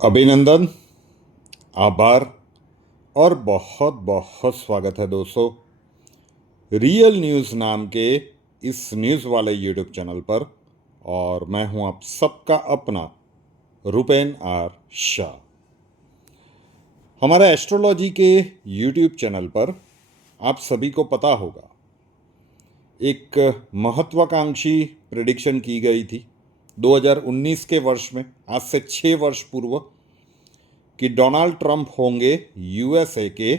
अभिनंदन, आभार और बहुत बहुत स्वागत है दोस्तों रियल न्यूज़ नाम के इस न्यूज़ वाले यूट्यूब चैनल पर। और मैं हूं आप सबका अपना रुपेन आर शाह। हमारे एस्ट्रोलॉजी के यूट्यूब चैनल पर आप सभी को पता होगा, एक महत्वाकांक्षी प्रेडिक्शन की गई थी 2019 के वर्ष में, आज से 6 वर्ष पूर्व, कि डोनाल्ड ट्रंप होंगे यूएसए के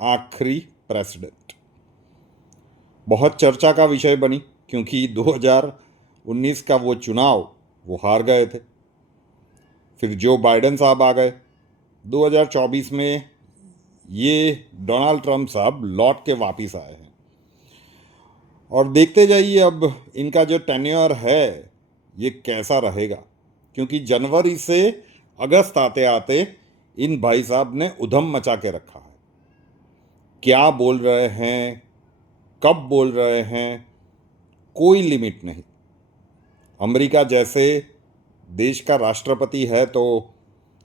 आखिरी प्रेसिडेंट। बहुत चर्चा का विषय बनी क्योंकि 2019 का वो चुनाव वो हार गए थे। फिर जो बाइडेन साहब आ गए 2024 में, ये डोनाल्ड ट्रंप साहब लौट के वापस आए हैं। और देखते जाइए अब इनका जो टेन्योर है ये कैसा रहेगा, क्योंकि जनवरी से अगस्त आते आते इन भाई साहब ने उधम मचा के रखा है। क्या बोल रहे हैं, कब बोल रहे हैं, कोई लिमिट नहीं। अमेरिका जैसे देश का राष्ट्रपति है तो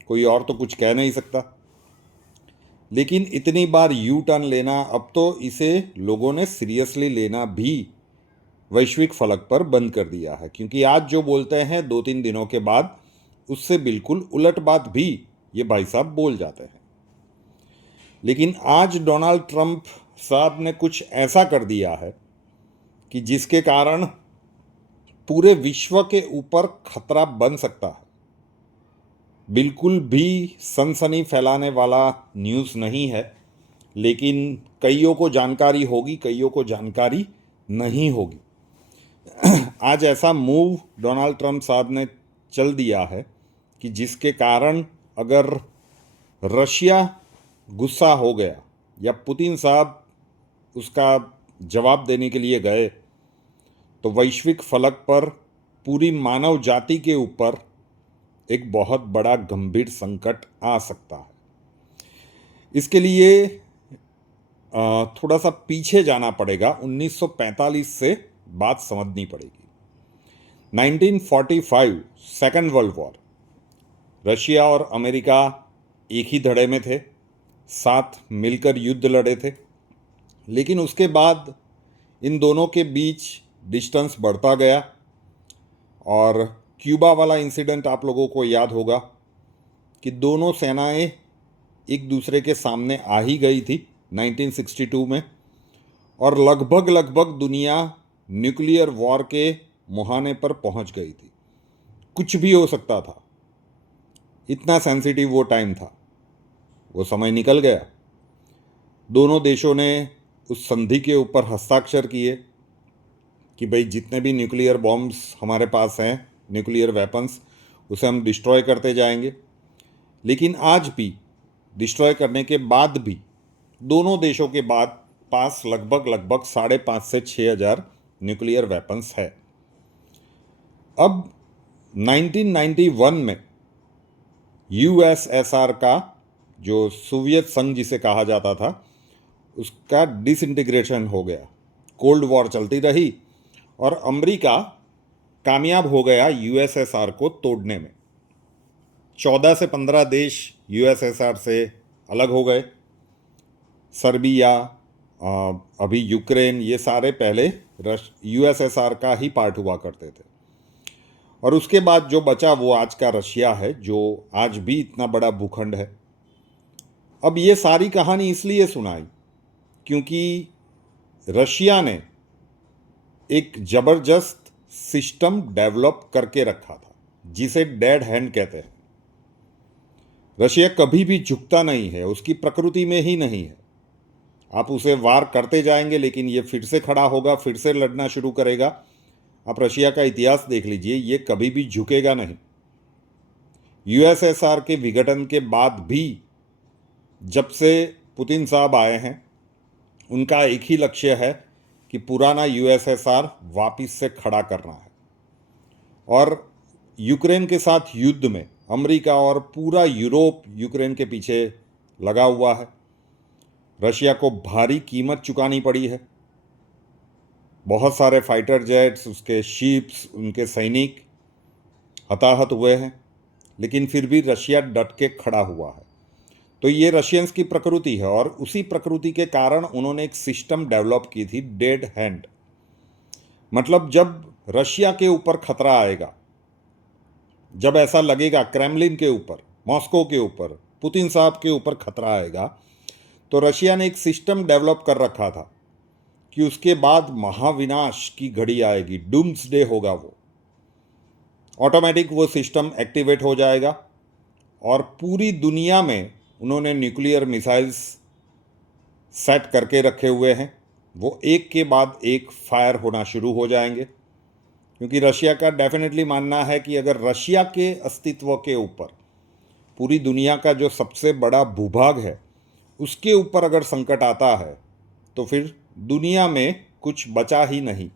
कोई और तो कुछ कह नहीं सकता, लेकिन इतनी बार यू टर्न लेना, अब तो इसे लोगों ने सीरियसली लेना भी वैश्विक फलक पर बंद कर दिया है। क्योंकि आज जो बोलते हैं 2-3 दिनों के बाद उससे बिल्कुल उलट बात भी ये भाई साहब बोल जाते हैं। लेकिन आज डोनाल्ड ट्रंप साहब ने कुछ ऐसा कर दिया है कि जिसके कारण पूरे विश्व के ऊपर खतरा बन सकता है। बिल्कुल भी सनसनी फैलाने वाला न्यूज़ नहीं है, लेकिन कईयों को जानकारी होगी, कईयों को जानकारी नहीं होगी। आज ऐसा मूव डोनाल्ड ट्रंप साहब ने चल दिया है कि जिसके कारण अगर रशिया गुस्सा हो गया या पुतिन साहब उसका जवाब देने के लिए गए, तो वैश्विक फलक पर पूरी मानव जाति के ऊपर एक बहुत बड़ा गंभीर संकट आ सकता है। इसके लिए थोड़ा सा पीछे जाना पड़ेगा, 1945 से बात समझनी पड़ेगी। 1945 सेकेंड वर्ल्ड वॉर, रशिया और अमेरिका एक ही धड़े में थे, साथ मिलकर युद्ध लड़े थे। लेकिन उसके बाद इन दोनों के बीच डिस्टेंस बढ़ता गया और क्यूबा वाला इंसिडेंट आप लोगों को याद होगा कि दोनों सेनाएं एक दूसरे के सामने आ ही गई थी 1962 में, और लगभग दुनिया न्यूक्लियर वॉर के मुहाने पर पहुंच गई थी। कुछ भी हो सकता था, इतना सेंसिटिव वो टाइम था। वो समय निकल गया। दोनों देशों ने उस संधि के ऊपर हस्ताक्षर किए कि भाई जितने भी न्यूक्लियर बॉम्ब्स हमारे पास हैं, न्यूक्लियर वेपन्स, उसे हम डिस्ट्रॉय करते जाएंगे। लेकिन आज भी डिस्ट्रॉय करने के बाद भी दोनों देशों के पास लगभग 5,500 से 6,000 न्यूक्लियर वेपन्स है। अब 1991 में यूएसएसआर का, जो सोवियत संघ जिसे कहा जाता था, उसका डिसइंटीग्रेशन हो गया। कोल्ड वॉर चलती रही और अमेरिका कामयाब हो गया यूएसएसआर को तोड़ने में। 14 से 15 देश यूएसएसआर से अलग हो गए। सर्बिया, अभी यूक्रेन, ये सारे पहले यूएसएसआर का ही पार्ट हुआ करते थे। और उसके बाद जो बचा वो आज का रशिया है, जो आज भी इतना बड़ा भूखंड है। अब ये सारी कहानी इसलिए सुनाई क्योंकि रशिया ने एक ज़बरदस्त सिस्टम डेवलप करके रखा था जिसे डेड हैंड कहते हैं। रशिया कभी भी झुकता नहीं है, उसकी प्रकृति में ही नहीं है। आप उसे वार करते जाएंगे लेकिन ये फिर से खड़ा होगा, फिर से लड़ना शुरू करेगा। आप रशिया का इतिहास देख लीजिए, ये कभी भी झुकेगा नहीं। यूएसएसआर के विघटन के बाद भी जब से पुतिन साहब आए हैं, उनका एक ही लक्ष्य है कि पुराना यूएसएसआर वापस से खड़ा करना है। और यूक्रेन के साथ युद्ध में अमेरिका और पूरा यूरोप यूक्रेन के पीछे लगा हुआ है। रशिया को भारी कीमत चुकानी पड़ी है। बहुत सारे फाइटर जेट्स, उसके शिप्स, उनके सैनिक हताहत हुए हैं। लेकिन फिर भी रशिया डट के खड़ा हुआ है। तो ये रशियंस की प्रकृति है, और उसी प्रकृति के कारण उन्होंने एक सिस्टम डेवलप की थी, डेड हैंड। मतलब जब रशिया के ऊपर खतरा आएगा, जब ऐसा लगेगा क्रेमलिन के ऊपर, मॉस्को के ऊपर, पुतिन साहब के ऊपर खतरा आएगा, तो रशिया ने एक सिस्टम डेवलप कर रखा था कि उसके बाद महाविनाश की घड़ी आएगी, डूम्सडे होगा, वो ऑटोमेटिक वो सिस्टम एक्टिवेट हो जाएगा। और पूरी दुनिया में उन्होंने न्यूक्लियर मिसाइल्स सेट करके रखे हुए हैं, वो एक के बाद एक फायर होना शुरू हो जाएंगे। क्योंकि रशिया का डेफिनेटली मानना है कि अगर रशिया के अस्तित्व के ऊपर, पूरी दुनिया का जो सबसे बड़ा भूभाग है उसके ऊपर अगर संकट आता है तो फिर दुनिया में कुछ बचा ही नहीं।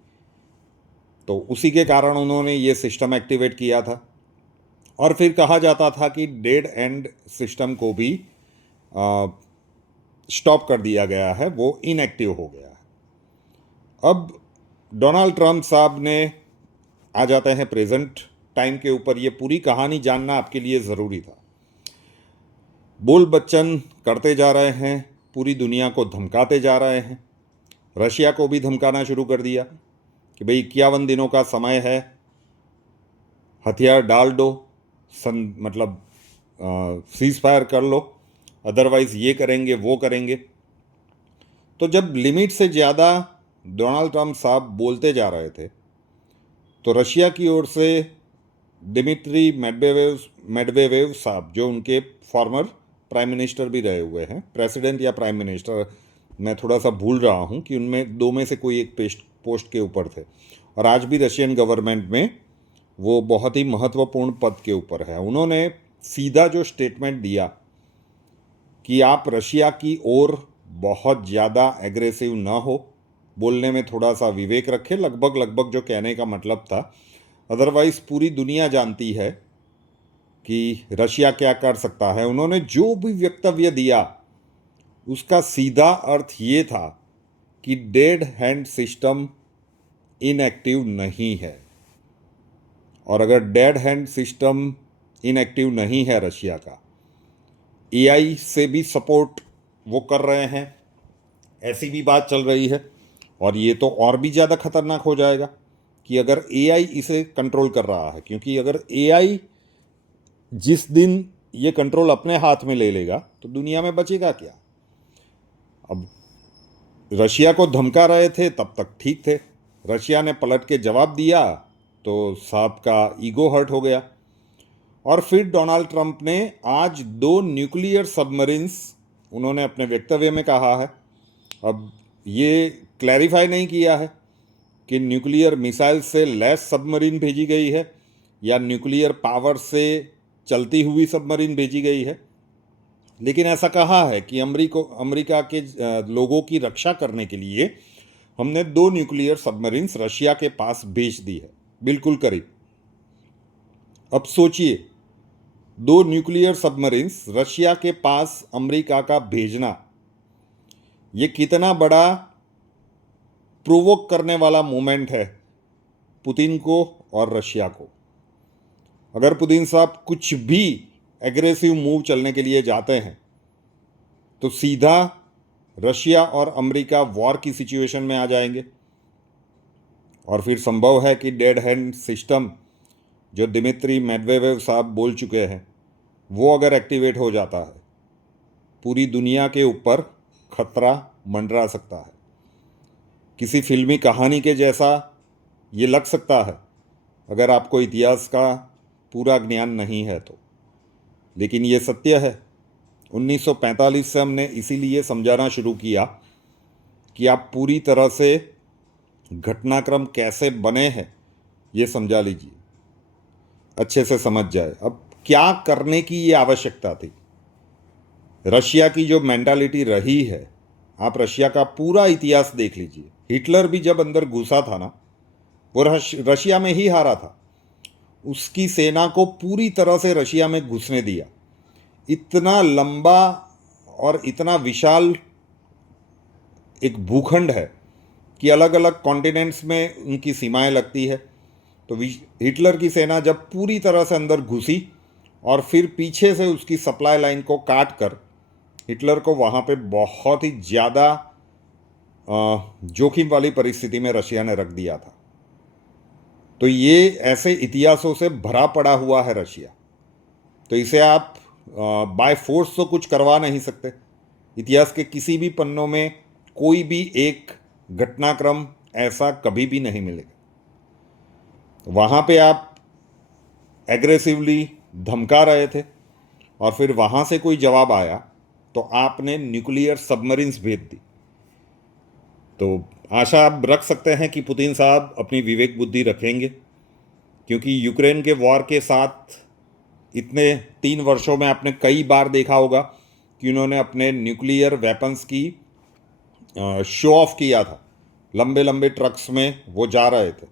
तो उसी के कारण उन्होंने ये सिस्टम एक्टिवेट किया था। और फिर कहा जाता था कि डेड एंड सिस्टम को भी स्टॉप कर दिया गया है, वो इनएक्टिव हो गया है। अब डोनाल्ड ट्रंप साहब ने आ जाते हैं प्रेजेंट टाइम के ऊपर। ये पूरी कहानी जानना आपके लिए ज़रूरी था। बोल बच्चन करते जा रहे हैं, पूरी दुनिया को धमकाते जा रहे हैं। रशिया को भी धमकाना शुरू कर दिया कि भाई 51 दिनों का समय है, हथियार डाल दो, मतलब सीज फायर कर लो, अदरवाइज़ ये करेंगे वो करेंगे। तो जब लिमिट से ज़्यादा डोनाल्ड ट्रंप साहब बोलते जा रहे थे तो रशिया की ओर से दिमित्री मेडवेदेव साहब, जो उनके फॉर्मर प्राइम मिनिस्टर भी रहे हुए हैं, प्रेसिडेंट या प्राइम मिनिस्टर, मैं थोड़ा सा भूल रहा हूँ कि उनमें दो में से कोई एक पोस्ट के ऊपर थे, और आज भी रशियन गवर्नमेंट में वो बहुत ही महत्वपूर्ण पद के ऊपर है। उन्होंने सीधा जो स्टेटमेंट दिया कि आप रशिया की ओर बहुत ज़्यादा एग्रेसिव ना हो, बोलने में थोड़ा सा विवेक रखें, लगभग जो कहने का मतलब था। अदरवाइज़ पूरी दुनिया जानती है कि रशिया क्या कर सकता है। उन्होंने जो भी वक्तव्य दिया उसका सीधा अर्थ ये था कि डेड हैंड सिस्टम इनएक्टिव नहीं है, और अगर डेड हैंड सिस्टम इनएक्टिव नहीं है रशिया का, एआई से भी सपोर्ट वो कर रहे हैं, ऐसी भी बात चल रही है। और ये तो और भी ज़्यादा खतरनाक हो जाएगा कि अगर एआई इसे कंट्रोल कर रहा है, क्योंकि अगर एआई जिस दिन ये कंट्रोल अपने हाथ में ले लेगा तो दुनिया में बचेगा क्या। अब रशिया को धमका रहे थे तब तक ठीक थे, रशिया ने पलट के जवाब दिया तो साहब का ईगो हर्ट हो गया। और फिर डोनाल्ड ट्रंप ने आज 2 न्यूक्लियर सबमरीन्स उन्होंने अपने वक्तव्य में कहा है। अब ये क्लैरिफाई नहीं किया है कि न्यूक्लियर मिसाइल से लैस सबमरीन भेजी गई है या न्यूक्लियर पावर से चलती हुई सबमरीन भेजी गई है, लेकिन ऐसा कहा है कि अमेरिका के लोगों की रक्षा करने के लिए हमने 2 न्यूक्लियर सबमरीन्स रशिया के पास भेज दी है, बिल्कुल करीब। अब सोचिए, 2 न्यूक्लियर सबमरीन्स रशिया के पास अमेरिका का भेजना, ये कितना बड़ा प्रोवोक करने वाला मोमेंट है पुतिन को और रशिया को। अगर पुतिन साहब कुछ भी एग्रेसिव मूव चलने के लिए जाते हैं तो सीधा रशिया और अमेरिका वॉर की सिचुएशन में आ जाएंगे, और फिर संभव है कि डेड हैंड सिस्टम जो दिमित्री मेडवेदेव साहब बोल चुके हैं वो अगर एक्टिवेट हो जाता है, पूरी दुनिया के ऊपर खतरा मंडरा सकता है। किसी फिल्मी कहानी के जैसा ये लग सकता है अगर आपको इतिहास का पूरा ज्ञान नहीं है तो, लेकिन ये सत्य है। 1945 से हमने इसीलिए समझाना शुरू किया कि आप पूरी तरह से घटनाक्रम कैसे बने हैं ये समझा लीजिए, अच्छे से समझ जाए अब क्या करने की ये आवश्यकता थी। रशिया की जो मेंटालिटी रही है, आप रशिया का पूरा इतिहास देख लीजिए। हिटलर भी जब अंदर घुसा था ना, वो रशिया में ही हारा था। उसकी सेना को पूरी तरह से रशिया में घुसने दिया। इतना लंबा और इतना विशाल एक भूखंड है कि अलग अलग कॉन्टिनेंट्स में उनकी सीमाएं लगती है। तो हिटलर की सेना जब पूरी तरह से अंदर घुसी और फिर पीछे से उसकी सप्लाई लाइन को काट कर हिटलर को वहाँ पे बहुत ही ज़्यादा जोखिम वाली परिस्थिति में रशिया ने रख दिया था। तो ये ऐसे इतिहासों से भरा पड़ा हुआ है रशिया। तो इसे आप बाय फोर्स तो कुछ करवा नहीं सकते। इतिहास के किसी भी पन्नों में कोई भी एक घटनाक्रम ऐसा कभी भी नहीं मिलेगा। वहाँ पे आप एग्रेसिवली धमका रहे थे और फिर वहाँ से कोई जवाब आया तो आपने न्यूक्लियर सबमरीन्स भेज दी। तो आशा आप रख सकते हैं कि पुतिन साहब अपनी विवेक बुद्धि रखेंगे, क्योंकि यूक्रेन के वॉर के साथ इतने 3 वर्षों में आपने कई बार देखा होगा कि उन्होंने अपने न्यूक्लियर वेपन्स की शो ऑफ किया था। लंबे लंबे ट्रक्स में वो जा रहे थे,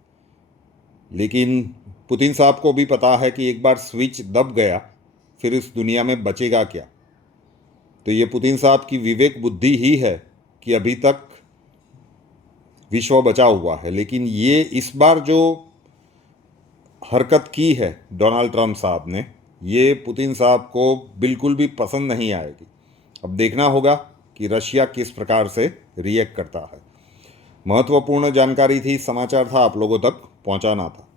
लेकिन पुतिन साहब को भी पता है कि एक बार स्विच दब गया फिर इस दुनिया में बचेगा क्या। तो ये पुतिन साहब की विवेक बुद्धि ही है कि अभी तक विश्व बचा हुआ है। लेकिन ये इस बार जो हरकत की है डोनाल्ड ट्रंप साहब ने, ये पुतिन साहब को बिल्कुल भी पसंद नहीं आएगी। अब देखना होगा कि रशिया किस प्रकार से रिएक्ट करता है। महत्वपूर्ण जानकारी थी, समाचार था, आप लोगों तक पहुंचाना था।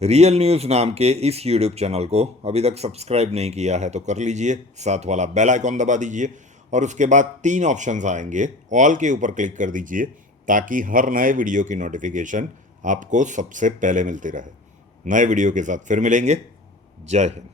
रियल न्यूज़ नाम के इस यूट्यूब चैनल को अभी तक सब्सक्राइब नहीं किया है तो कर लीजिए, साथ वाला बेल आइकॉन दबा दीजिए और उसके बाद 3 ऑप्शंस आएंगे, ऑल के ऊपर क्लिक कर दीजिए ताकि हर नए वीडियो की नोटिफिकेशन आपको सबसे पहले मिलती रहे। नए वीडियो के साथ फिर मिलेंगे। जय हिंद।